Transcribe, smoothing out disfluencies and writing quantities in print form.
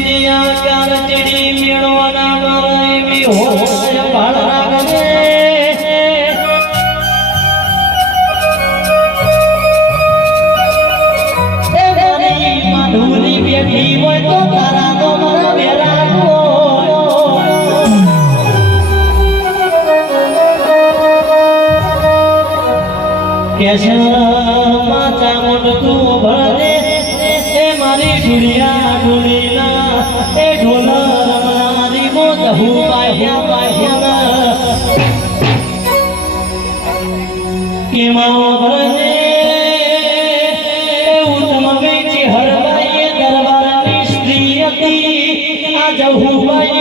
દુનિયા કાર ચડી મેળવાના મારા એવી હોય ભાળ રાખજે એ મારી માધુરી બેઠી હોય તો તારા તો મારા વેરા કેશ માચા મોટ તું ભળે એ મારી ઢુલિયા ઢુલીના એ ઢોલ રમનારી મોત હું બાહ્યા બાહ્યા કેમાં ભળે ઉત્તમ વેચી હરવાઈએ દરબારની સ્ત્રી હતી આ જહુબાઈ